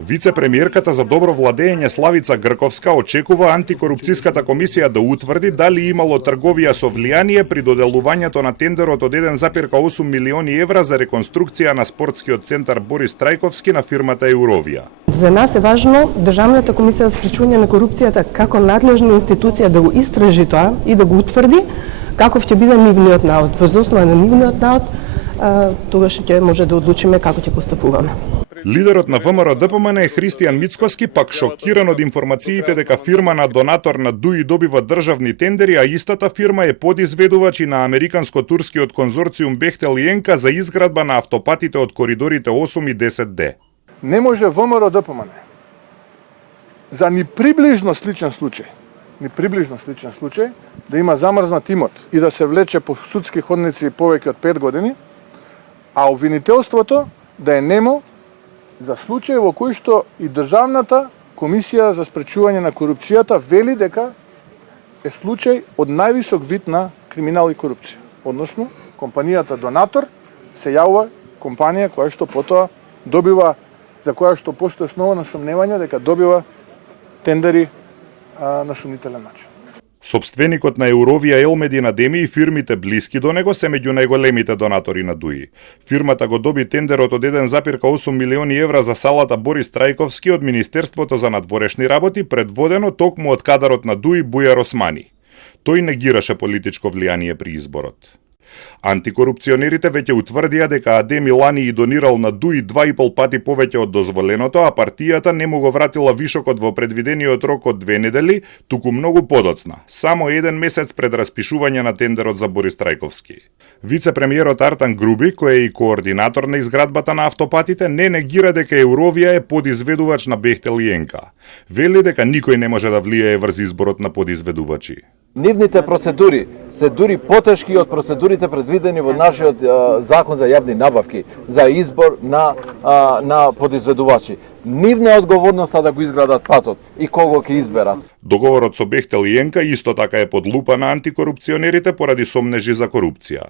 Вице-премиерката за добро владење Славица Грковска очекува антикорупцијската комисија да утврди дали имало трговија со влијание при доделувањето на тендерот од 1,8 милиони евра за реконструкција на спортскиот центар Борис Трајковски на фирмата Eurovia. За нас е важно Државната комисија за спречување на корупцијата како надлежна институција да го истражи тоа и да го утврди каков ќе биде нивниот наод. Врз основа на нивниот наод тогаш ќе може да одлучиме како ќе постапуваме. Лидерот на ВМРО ДПМН е Христијан Мицкоски, пак шокиран од информациите дека фирма на донатор на ДУИ добива државни тендери, а истата фирма е подизведувач и на американско-турскиот конзорциум Бехтел и Енка за изградба на автопатите од коридорите 8 и 10D. Не може ВМРО ДПМН за ни приближно сличен случај да има замрзнат имот и да се влече по судски ходници повеќе од 5 години, а обвинителството да е немо за случај во кој што и Државната комисија за спречување на корупцијата вели дека е случај од највисок вид на криминал и корупција. Односно, компанијата донатор се јавува компанија која што потоа добива, за која што постои основа на сомневање дека добива тендери на сумнителен начин. Собственикот на Eurovia Елмедин Адеми и фирмите блиски до него се меѓу најголемите донатори на ДУИ. Фирмата го доби тендерот од 1,8 милиони евра за салата Борис Трајковски од Министерството за надворешни работи, предводено токму од кадарот на ДУИ Бујар Османи. Тој негираше политичко влијание при изборот. Антикорупционерите веќе утврдија дека Адеми лани и донирал на ДУИ 2,5 пати повеќе од дозволеното, а партијата не му го вратила вишокот во предвидениот рок од 2 недели, туку многу подоцна, само 1 месец пред распишување на тендерот за Борис Трајковски. Вице-премиерот Артан Груби, кој е и координатор на изградбата на автопатите, не негира дека Eurovia е подизведувач на Бехтел и Енка. Вели дека никој не може да влијае врз изборот на подизведувачи. Нивните процедури се дури потешки од процедурите предвидени во нашиот закон за јавни набавки за избор на подизведувачи. Нивна е одговорноста да го изградат патот и кого ќе изберат. Договорот со Бехтел и Енка исто така е под лупа на антикорупционерите поради сомнежи за корупција.